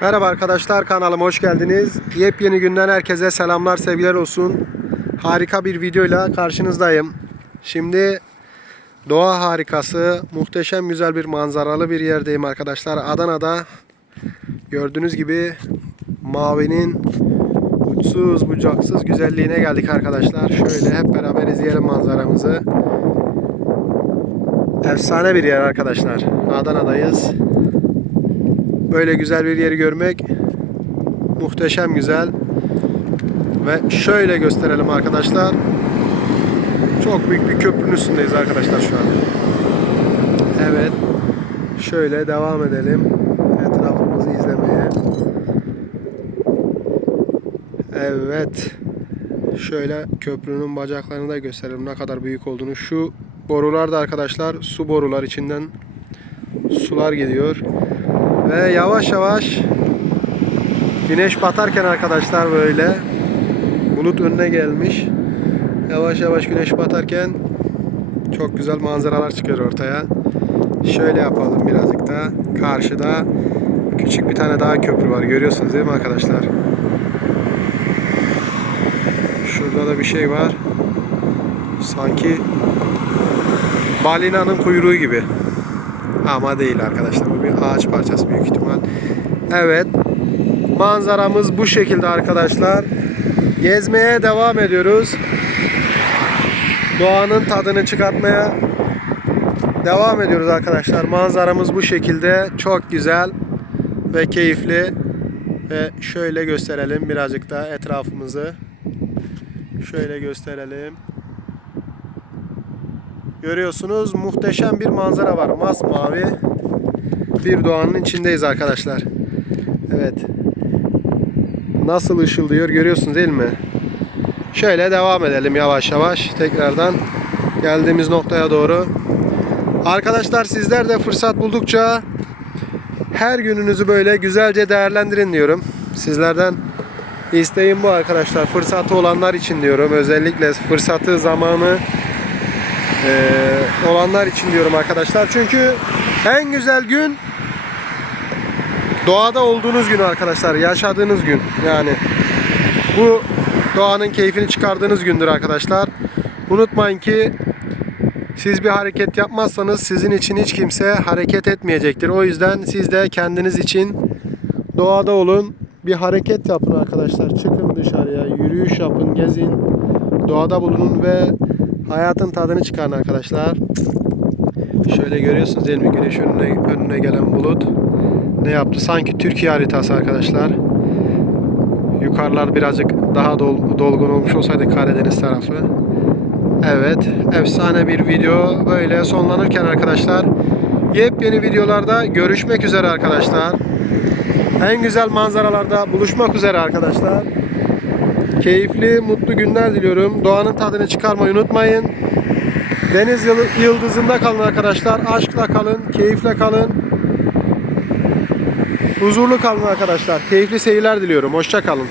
Merhaba arkadaşlar kanalıma hoş geldiniz. Yepyeni günden herkese selamlar sevgiler olsun. Harika bir videoyla karşınızdayım. Şimdi doğa harikası, muhteşem güzel bir manzaralı bir yerdeyim arkadaşlar. Adana'da gördüğünüz gibi mavinin uçsuz bucaksız güzelliğine geldik arkadaşlar. Şöyle hep beraber izleyelim manzaramızı. Efsane bir yer arkadaşlar. Adana'dayız. Böyle güzel bir yeri görmek muhteşem güzel. Ve şöyle gösterelim arkadaşlar. Çok büyük bir köprünün üstündeyiz arkadaşlar şu an. Evet. Şöyle devam edelim. Etrafımızı izlemeye. Evet. Şöyle köprünün bacaklarını da gösterelim ne kadar büyük olduğunu. Şu borular da arkadaşlar su borular içinden sular geliyor. Ve yavaş yavaş güneş batarken arkadaşlar böyle bulut önüne gelmiş. Yavaş yavaş güneş batarken çok güzel manzaralar çıkıyor ortaya. Şöyle yapalım birazcık da. Karşıda küçük bir tane daha köprü var. Görüyorsunuz değil mi arkadaşlar? Şurada da bir şey var. Sanki balinanın kuyruğu gibi. Ama değil arkadaşlar. Bu bir ağaç parçası büyük ihtimal. Evet. Manzaramız bu şekilde arkadaşlar. Gezmeye devam ediyoruz. Doğanın tadını çıkartmaya devam ediyoruz arkadaşlar. Manzaramız bu şekilde. Çok güzel ve keyifli. Ve şöyle gösterelim birazcık da etrafımızı. Şöyle gösterelim. Görüyorsunuz muhteşem bir manzara var. Masmavi bir doğanın içindeyiz arkadaşlar. Evet. Nasıl ışıldıyor görüyorsunuz değil mi? Şöyle devam edelim yavaş yavaş. Tekrardan geldiğimiz noktaya doğru. Arkadaşlar sizler de fırsat buldukça her gününüzü böyle güzelce değerlendirin diyorum. Sizlerden isteğim bu arkadaşlar. Fırsatı olanlar için diyorum. Özellikle fırsatı, zamanı ee, olanlar için diyorum arkadaşlar. Çünkü en güzel gün doğada olduğunuz gün arkadaşlar. Yaşadığınız gün. Yani bu doğanın keyfini çıkardığınız gündür arkadaşlar. Unutmayın ki siz bir hareket yapmazsanız sizin için hiç kimse hareket etmeyecektir. O yüzden siz de kendiniz için doğada olun. Bir hareket yapın arkadaşlar. Çıkın dışarıya, yürüyüş yapın, gezin. Doğada bulunun ve hayatın tadını çıkarın arkadaşlar. Şöyle görüyorsunuz değil mi? Güneş önüne, önüne gelen bulut. Ne yaptı? Sanki Türkiye haritası arkadaşlar. Yukarılar birazcık daha dol, dolgun olmuş olsaydı Karadeniz tarafı. Evet. Efsane bir video böyle sonlanırken arkadaşlar. Yepyeni videolarda görüşmek üzere arkadaşlar. En güzel manzaralarda buluşmak üzere arkadaşlar. Keyifli, mutlu günler diliyorum. Doğanın tadını çıkarmayı unutmayın. Deniz yıldızında kalın arkadaşlar. Aşkla kalın, keyifle kalın. Huzurlu kalın arkadaşlar. Keyifli seyirler diliyorum. Hoşça kalın.